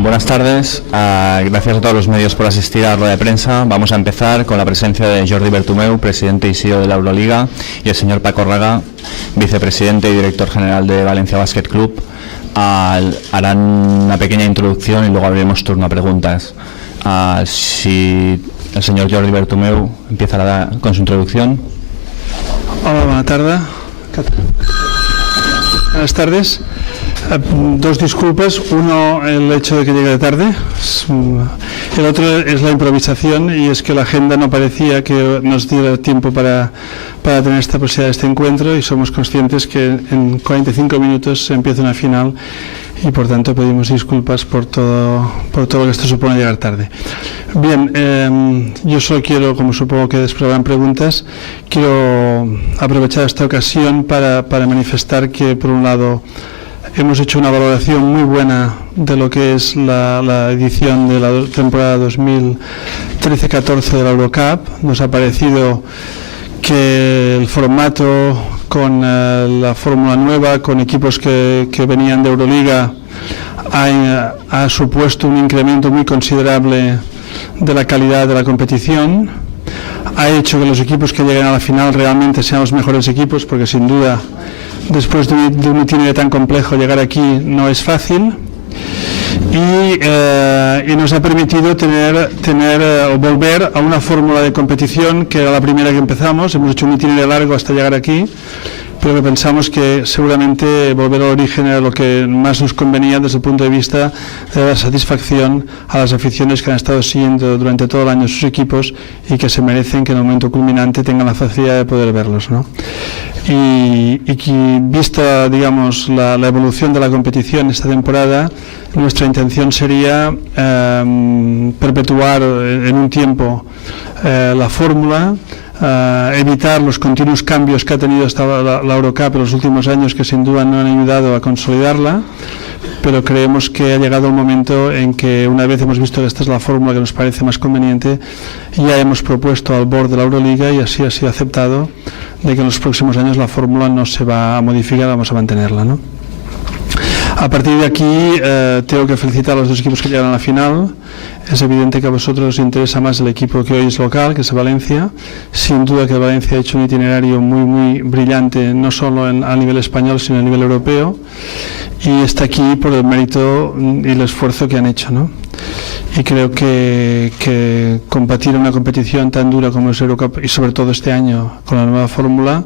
Buenas tardes, gracias a todos los medios por asistir a la rueda de prensa. Vamos a empezar con la presencia de Jordi Bertomeu, presidente y CEO de la Euroliga, y el señor Paco Raga, vicepresidente y director general de Valencia Basket Club. Harán una pequeña introducción y luego abriremos turno a preguntas. Si el señor Jordi Bertomeu empieza con su introducción. Hola, buena tarde. Buenas tardes. Dos disculpas, uno el hecho de que llegue tarde, el otro es la improvisación, y es que la agenda no parecía que nos diera tiempo para tener esta posibilidad de este encuentro, y somos conscientes que en 45 minutos se empieza una final y por tanto pedimos disculpas por todo lo que esto supone llegar tarde. Bien, yo solo quiero, como supongo que después habrán preguntas, quiero aprovechar esta ocasión para manifestar que, por un lado, hemos hecho una valoración muy buena de lo que es la edición de la temporada 2013-14 de la Eurocup. Nos ha parecido que el formato con la fórmula nueva, con equipos que venían de Euroliga, ha supuesto un incremento muy considerable de la calidad de la competición. Ha hecho que los equipos que lleguen a la final realmente sean los mejores equipos, porque sin duda, después de un itinerario tan complejo, llegar aquí no es fácil, y nos ha permitido volver a una fórmula de competición que era la primera que empezamos. Hemos hecho un itinerario largo hasta llegar aquí, pero que pensamos que seguramente volver al origen era lo que más nos convenía desde el punto de vista de dar satisfacción a las aficiones que han estado siguiendo durante todo el año sus equipos y que se merecen que en el momento culminante tengan la facilidad de poder verlos, ¿no? Y que, vista, digamos, la evolución de la competición esta temporada, nuestra intención sería perpetuar en un tiempo la fórmula, evitar los continuos cambios que ha tenido la Eurocup en los últimos años, que sin duda no han ayudado a consolidarla, pero creemos que ha llegado el momento en que, una vez hemos visto que esta es la fórmula que nos parece más conveniente, ya hemos propuesto al board de la Euroliga, y así ha sido aceptado, de que en los próximos años la fórmula no se va a modificar, vamos a mantenerla, ¿no? A partir de aquí tengo que felicitar a los dos equipos que llegan a la final. Es evidente que a vosotros os interesa más el equipo que hoy es local, que es Valencia. Sin duda que Valencia ha hecho un itinerario muy, muy brillante, no solo a nivel español, sino a nivel europeo, y está aquí por el mérito y el esfuerzo que han hecho, ¿no? Y creo que combatir una competición tan dura como es Eurocup, y sobre todo este año con la nueva fórmula,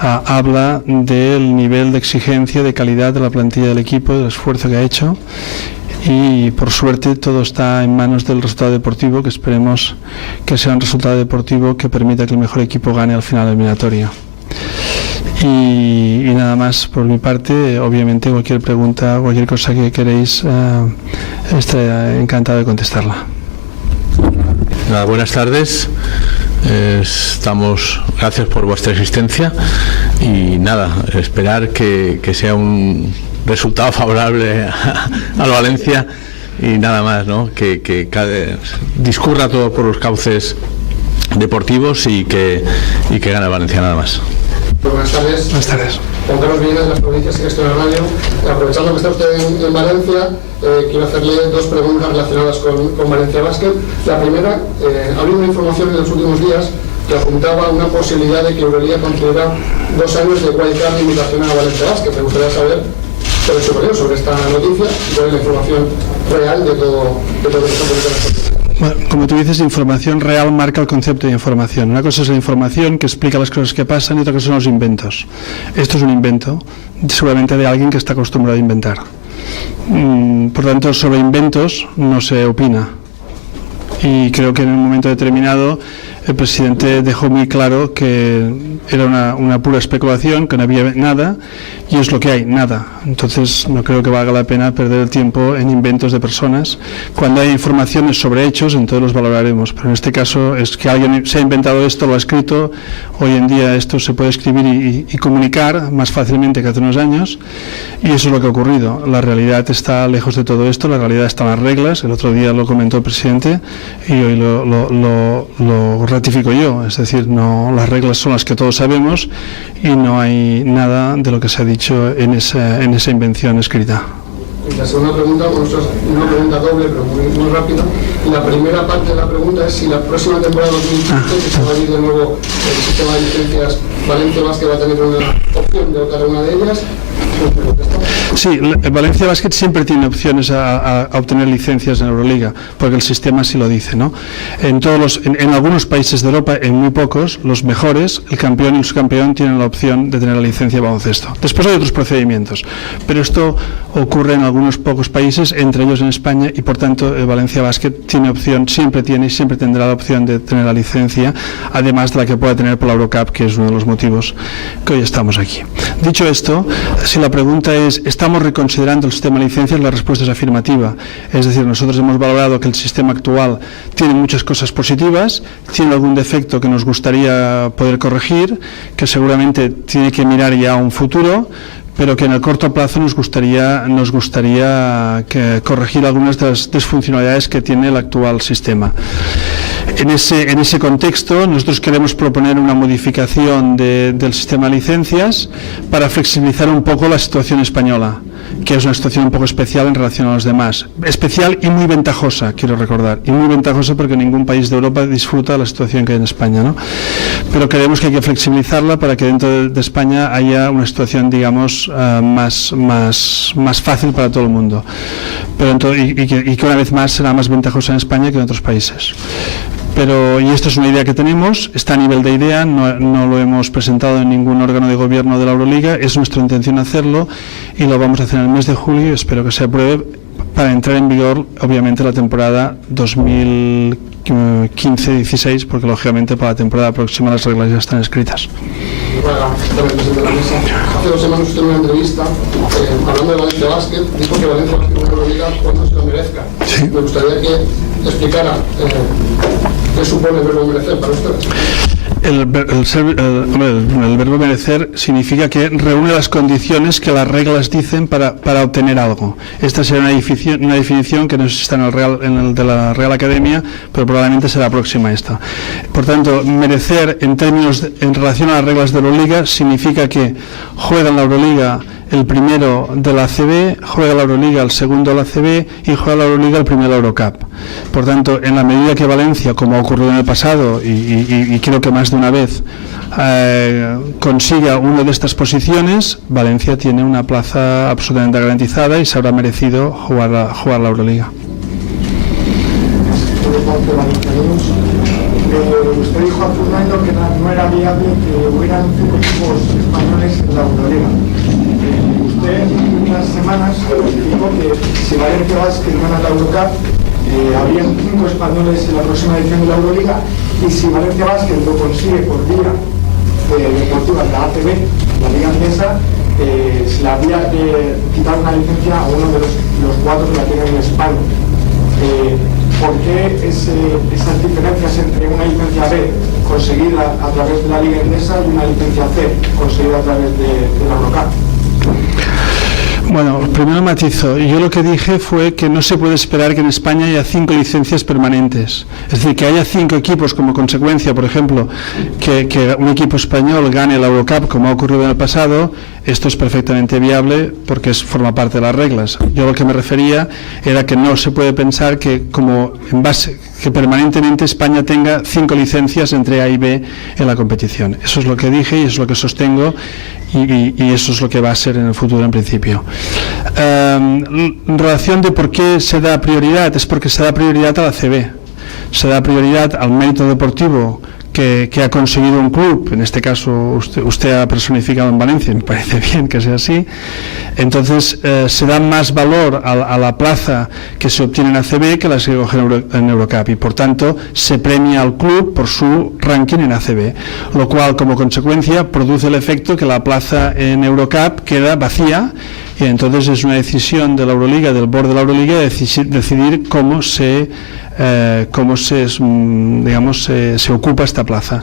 habla del nivel de exigencia, de calidad de la plantilla del equipo, del esfuerzo que ha hecho, y por suerte todo está en manos del resultado deportivo, que esperemos que sea un resultado deportivo que permita que el mejor equipo gane al final eliminatorio. Y nada más por mi parte. Obviamente cualquier pregunta, cualquier cosa que queréis, estaré encantado de contestarla. Buenas tardes. Gracias por vuestra existencia, y esperar que sea un resultado favorable al Valencia, y nada más, ¿no? Que discurra todo por los cauces deportivos y que gane el Valencia, nada más. Buenas tardes. Buenas tardes. Juan Carlos Villegas, de las provincias y Gestión Radio. Aprovechando que está usted en Valencia, quiero hacerle dos preguntas relacionadas con Valencia Basket. La primera, ha habido una información en los últimos días que apuntaba a una posibilidad de que Euroliga concediera 2 años de wildcard de invitación a Valencia Basket. Me gustaría saber sobre esta noticia y cuál es la información real de todo lo que está publicando. Bueno, como tú dices, información real marca el concepto de información. Una cosa es la información que explica las cosas que pasan, y otra cosa son los inventos. Esto es un invento, seguramente de alguien que está acostumbrado a inventar. Por tanto, sobre inventos no se opina. Y creo que en un momento determinado el presidente dejó muy claro que era una pura especulación, que no había nada, y es lo que hay, nada. Entonces no creo que valga la pena perder el tiempo en inventos de personas. Cuando hay informaciones sobre hechos, entonces los valoraremos, pero en este caso es que alguien se ha inventado esto, lo ha escrito. Hoy en día esto se puede escribir y comunicar más fácilmente que hace unos años, y eso es lo que ha ocurrido. La realidad está lejos de todo esto, la realidad está en las reglas. El otro día lo comentó el presidente y hoy lo ratifico yo, es decir, no, las reglas son las que todos sabemos, y no hay nada de lo que se ha dicho en esa invención escrita. Y la segunda pregunta, bueno, es una pregunta doble, pero muy rápida. La primera parte de la pregunta es si la próxima temporada 2015, que se va a ir de nuevo el sistema de licencias, Valencia Basket va a tener una opción de cada una de ellas. Sí, Valencia Basket siempre tiene opciones a obtener licencias en Euroliga, porque el sistema así lo dice, ¿no? En algunos países de Europa, en muy pocos, los mejores, el campeón y el subcampeón tienen la opción de tener la licencia de baloncesto. Después hay otros procedimientos, pero esto ocurre en algunos pocos países, entre ellos en España, y por tanto Valencia Basket tiene opción, siempre tiene y siempre tendrá la opción de tener la licencia, además de la que pueda tener por la Eurocup, que es uno de los motivos que hoy estamos aquí. Dicho esto, si la pregunta es, ¿estamos reconsiderando el sistema de licencias? La respuesta es afirmativa. Es decir, nosotros hemos valorado que el sistema actual tiene muchas cosas positivas, tiene algún defecto que nos gustaría poder corregir, que seguramente tiene que mirar ya a un futuro, pero que en el corto plazo nos gustaría corregir algunas de las disfuncionalidades que tiene el actual sistema. En ese contexto, nosotros queremos proponer una modificación del sistema de licencias para flexibilizar un poco la situación española, que es una situación un poco especial en relación a los demás. Especial y muy ventajosa, quiero recordar. Y muy ventajosa porque ningún país de Europa disfruta de la situación que hay en España, ¿no? Pero creemos que hay que flexibilizarla para que dentro de España haya una situación, digamos, más fácil para todo el mundo. Pero y que una vez más será más ventajosa en España que en otros países. Y esto es una idea que tenemos, está a nivel de idea, no lo hemos presentado en ningún órgano de gobierno de la Euroliga, es nuestra intención hacerlo y lo vamos a hacer en el mes de julio y espero que se apruebe para entrar en vigor, obviamente, la temporada 2015-16, porque lógicamente para la temporada próxima las reglas ya están escritas. Hace 2 semanas usted en una entrevista, hablando de Valencia Basket, dijo que Valencia Basket en la Euroliga cuando se lo merezca. Sí. Me gustaría que explicara qué supone el verbo merecer para usted. El verbo merecer significa que reúne las condiciones que las reglas dicen para obtener algo. Esta será una definición que no está en el de la Real Academia, pero probablemente será próxima a esta. Por tanto, merecer en relación a las reglas de la Euroliga significa que juega en la Euroliga el primero de la ACB, juega la Euroliga el segundo de la ACB y juega la Euroliga el primero de la Eurocup. Por tanto, en la medida que Valencia, como ha ocurrido en el pasado y creo que más de una vez, consiga una de estas posiciones, Valencia tiene una plaza absolutamente garantizada y se habrá merecido jugar la Euroliga. Usted dijo hace un año que no era viable que hubieran 5 equipos españoles en la Euroliga. Usted en unas semanas dijo que si Valencia Basket gana la Eurocup, habrían 5 españoles en la próxima edición de la Euroliga, y si Valencia Basket lo consigue por vía deportiva de la ACB, la Liga Andesa, se le habría quitado una licencia a uno de los 4 que la tienen en España. ¿Por qué esas diferencias entre una licencia B conseguida a través de la Liga Endesa y una licencia C conseguida a través de la Eurocup? Bueno, primero matizo. Yo lo que dije fue que no se puede esperar que en España haya 5 licencias permanentes. Es decir, que haya 5 equipos como consecuencia, por ejemplo, que un equipo español gane la Eurocup, como ha ocurrido en el pasado. Esto es perfectamente viable porque forma parte de las reglas. Yo lo que me refería era que no se puede pensar que que permanentemente España tenga 5 licencias entre A y B en la competición. Eso es lo que dije y es lo que sostengo. Y eso es lo que va a ser en el futuro en principio. En relación de por qué se da prioridad, es porque se da prioridad a la CB, se da prioridad al mérito deportivo que ha conseguido un club. En este caso usted ha personificado en Valencia, me parece bien que sea así. Entonces se da más valor a la plaza que se obtiene en ACB que la que se coge en Eurocup, y por tanto se premia al club por su ranking en ACB, lo cual como consecuencia produce el efecto que la plaza en Eurocup queda vacía, y entonces es una decisión de la Euroliga, del board de la Euroliga, decidir cómo se ocupa esta plaza.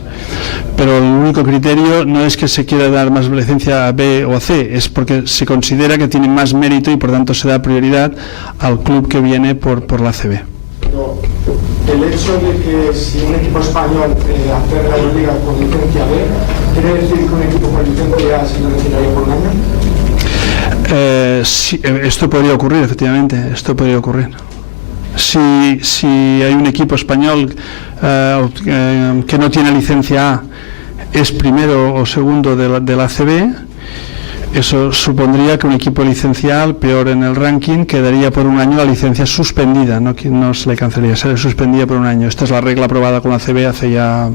Pero el único criterio no es que se quiera dar más licencia a B o a C, es porque se considera que tiene más mérito y por tanto se da prioridad al club que viene por la CB. Pero el hecho de que si un equipo español hace la Euroliga con licencia B, ¿quiere decir que un equipo con licencia A se lo retiraría por un año? Sí, esto podría ocurrir, efectivamente, esto podría ocurrir. Si hay un equipo español que no tiene licencia A, es primero o segundo de la ACB, eso supondría que un equipo licencial, peor en el ranking, quedaría por un año la licencia suspendida, no se le cancelaría, se le suspendía por un año. Esta es la regla aprobada con la ACB hace ya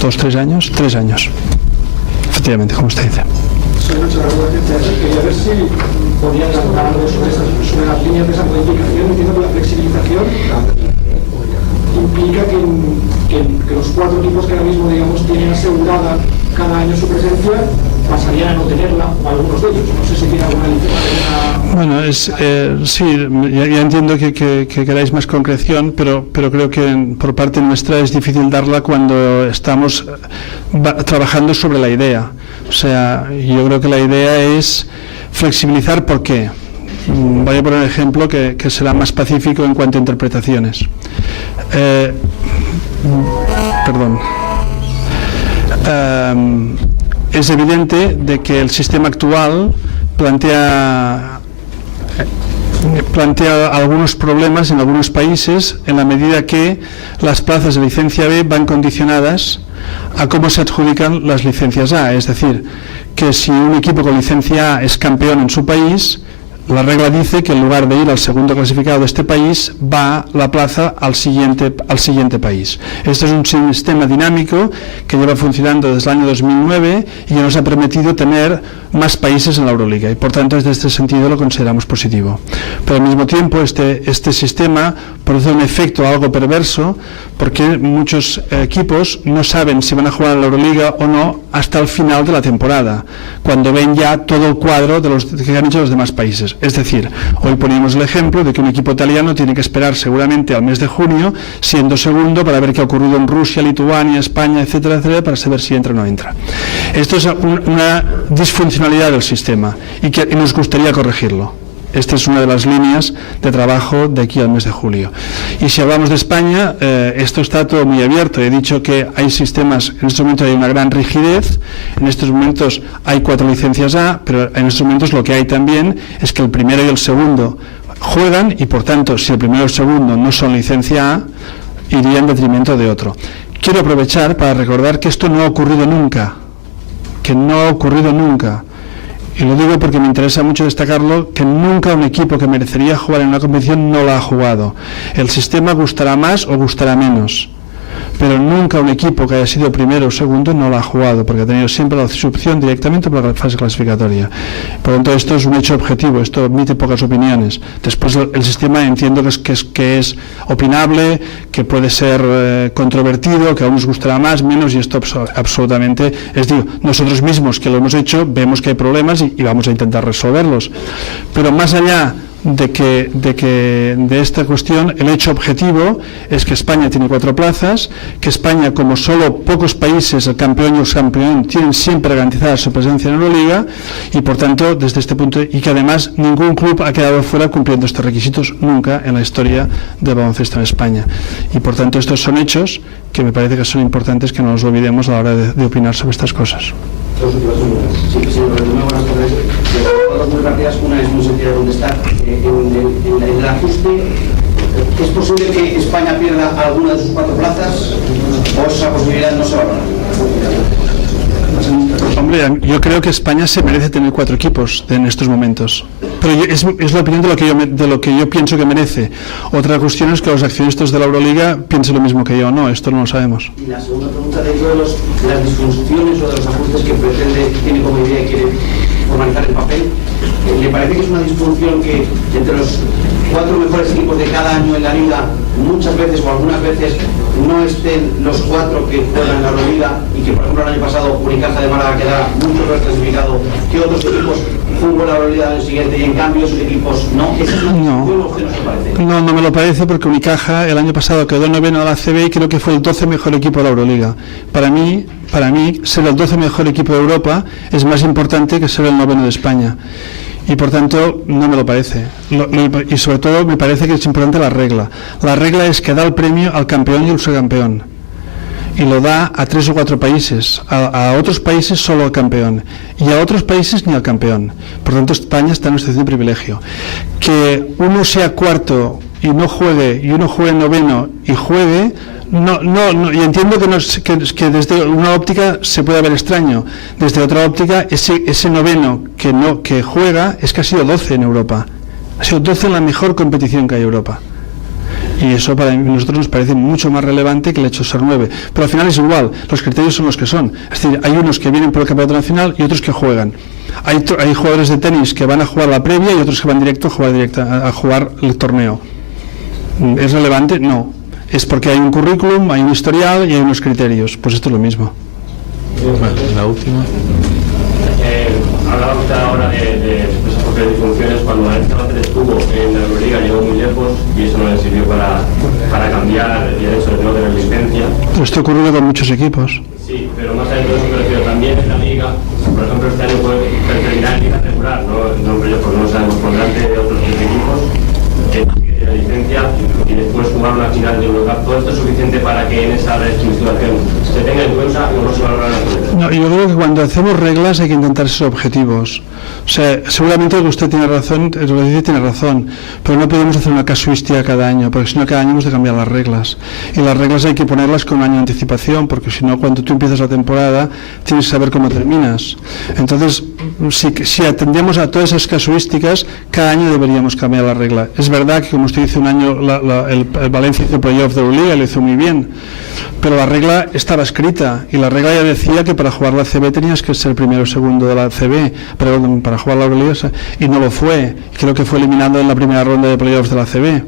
3 años, efectivamente, como usted dice. Quería ver si podían hablar algo sobre las líneas de esa modificación. Entiendo que la flexibilización implica que los 4 equipos que ahora mismo, digamos, tienen asegurada cada año su presencia pasarían a no tenerla, o algunos de ellos. No sé si tiene alguna licencia. Bueno, sí, ya entiendo que queráis más concreción, pero creo que por parte nuestra es difícil darla cuando estamos trabajando sobre la idea. O sea, yo creo que la idea es flexibilizar. ¿Por qué? Voy a poner un ejemplo que será más pacífico en cuanto a interpretaciones. Es evidente de que el sistema actual plantea algunos problemas en algunos países en la medida que las plazas de licencia B van condicionadas a cómo se adjudican las licencias A. Es decir, que si un equipo con licencia A es campeón en su país, la regla dice que en lugar de ir al segundo clasificado de este país, va la plaza al siguiente país. Este es un sistema dinámico que lleva funcionando desde el año 2009 y que nos ha permitido tener más países en la Euroliga, y por tanto desde este sentido lo consideramos positivo. Pero al mismo tiempo este sistema produce un efecto algo perverso, porque muchos equipos no saben si van a jugar en la Euroliga o no hasta el final de la temporada, cuando ven ya todo el cuadro de los que han hecho los demás países. Es decir, hoy poníamos el ejemplo de que un equipo italiano tiene que esperar seguramente al mes de junio, siendo segundo, para ver qué ha ocurrido en Rusia, Lituania, España, etcétera, etcétera, para saber si entra o no entra. Esto es una disfuncionalidad del sistema y nos gustaría corregirlo. Esta es una de las líneas de trabajo de aquí al mes de julio. Y si hablamos de España, esto está todo muy abierto. He dicho que hay sistemas, en estos momentos hay una gran rigidez, en estos momentos hay 4 licencias A, pero en estos momentos lo que hay también es que el primero y el segundo juegan, y por tanto, si el primero y el segundo no son licencia A, iría en detrimento de otro. Quiero aprovechar para recordar que esto no ha ocurrido nunca, y lo digo porque me interesa mucho destacarlo, que nunca un equipo que merecería jugar en una competición no la ha jugado. El sistema gustará más o gustará menos, pero nunca un equipo que haya sido primero o segundo no la ha jugado, porque ha tenido siempre la opción directamente por la fase clasificatoria. Por lo tanto, esto es un hecho objetivo, esto admite pocas opiniones. Después el sistema entiendo que es opinable, que puede ser controvertido, que a unos gustará más, menos, y esto absolutamente es, digo, nosotros mismos que lo hemos hecho vemos que hay problemas y vamos a intentar resolverlos. Pero más allá de esta cuestión, el hecho objetivo es que España tiene 4 plazas, que España, como solo pocos países, el campeón y el subcampeón, tienen siempre garantizada su presencia en Euroliga, y por tanto, desde este punto, y que además ningún club ha quedado fuera cumpliendo estos requisitos nunca en la historia del baloncesto en España. Y por tanto, estos son hechos que me parece que son importantes que no nos olvidemos a la hora de opinar sobre estas cosas. Dos últimas preguntas. Sí, presidente, buenas tardes. Dos muy rápidas. Una es muy sencilla de contestar. En el ajuste, ¿es posible que España pierda alguna de sus 4 plazas o esa posibilidad no se va a dar? Hombre, yo creo que España se merece tener 4 equipos en estos momentos, pero es la opinión de lo que yo pienso que merece. Otra cuestión es que los accionistas de la Euroliga piensen lo mismo que yo. No, esto no lo sabemos. Y la segunda pregunta, dentro de las disfunciones o de los ajustes que tiene como idea y quiere formalizar en papel, ¿le parece que es una disfunción que entre los 4 mejores equipos de cada año en la liga, muchas veces o algunas veces no estén los 4 que juegan en la Euroliga, y que por ejemplo el año pasado Unicaja de Málaga queda mucho más clasificado que otros equipos jugó la Euroliga en el siguiente y en cambio esos equipos no? ¿Esa es una disfunción o usted no se parece? No me lo parece, porque Unicaja el año pasado quedó 9º de la ACB y creo que fue el 12 mejor equipo de la Euroliga. Para mí ser el 12 mejor equipo de Europa es más importante que ser el 9º de España. Y por tanto no me lo parece. Y sobre todo me parece que es importante la regla. La regla es que da el premio al campeón y al subcampeón. y lo da a 3 o 4 países, a otros países solo al campeón y a otros países ni al campeón. Por tanto, España está en una situación de privilegio. Que uno sea cuarto y no juegue, y uno juegue noveno y juegue, y entiendo que desde una óptica se puede ver extraño. Desde otra óptica, ese noveno que juega es que ha sido 12 en Europa. Ha sido 12 en la mejor competición que hay en Europa. Y eso para nosotros nos parece mucho más relevante que el hecho de ser 9. Pero al final es igual, los criterios son los que son. Es decir, hay unos que vienen por el campeonato nacional y otros que juegan. Hay jugadores de tenis que van a jugar la previa y otros que van directo a jugar el torneo. ¿Es relevante? No. Es porque hay un currículum, hay un historial y hay unos criterios. Pues esto es lo mismo. La última. Hablaba usted ahora de esas propias disfunciones. Cuando Valencia Basket estuvo en la Euroliga llegó muy lejos y eso no le sirvió para cambiar el hecho de no tener licencia. Pero esto ocurre con muchos equipos. Sí, pero más allá de eso me refiero también en la liga. Por ejemplo, este año puede terminar en liga regular, no lo sabemos, por delante de otros 3 equipos que tienen la licencia y después jugar una final de Eurocup. ¿Todo esto es suficiente para que en esa reestructuración se tenga en cuenta o no se valora la cuenta? No, yo creo que cuando hacemos reglas hay que intentar ser objetivos. O sea, seguramente lo que usted tiene razón, lo que dice tiene razón, pero no podemos hacer una casuística cada año, porque si no cada año hemos de cambiar las reglas. Y las reglas hay que ponerlas con un año de anticipación, porque si no, cuando tú empiezas la temporada, tienes que saber cómo terminas. Entonces, si atendemos a todas esas casuísticas, cada año deberíamos cambiar la regla. Es verdad que, como usted dice, un año el Valencia hizo playoff de Euroliga y lo hizo muy bien, pero la regla estaba escrita y la regla ya decía que para jugar la CB tenías que ser primero o segundo de la CB, pero para jugar la Euroliga, y no lo fue. Creo que fue eliminado en la primera ronda de playoffs de la CB.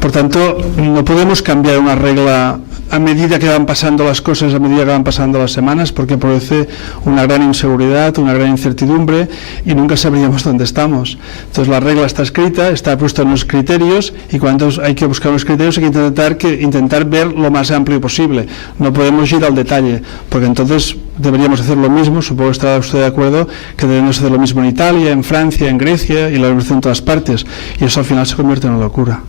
Por tanto, no podemos cambiar una regla a medida que van pasando las cosas, a medida que van pasando las semanas, porque produce una gran inseguridad, una gran incertidumbre y nunca sabríamos dónde estamos. Entonces la regla está escrita, está puesta en los criterios y cuando hay que buscar los criterios hay que intentar ver lo más amplio posible. No podemos ir al detalle, porque entonces deberíamos hacer lo mismo, supongo que estará usted de acuerdo, que debemos hacer lo mismo en Italia, en Francia, en Grecia y lo hemos hecho en todas partes. Y eso al final se convierte en una locura.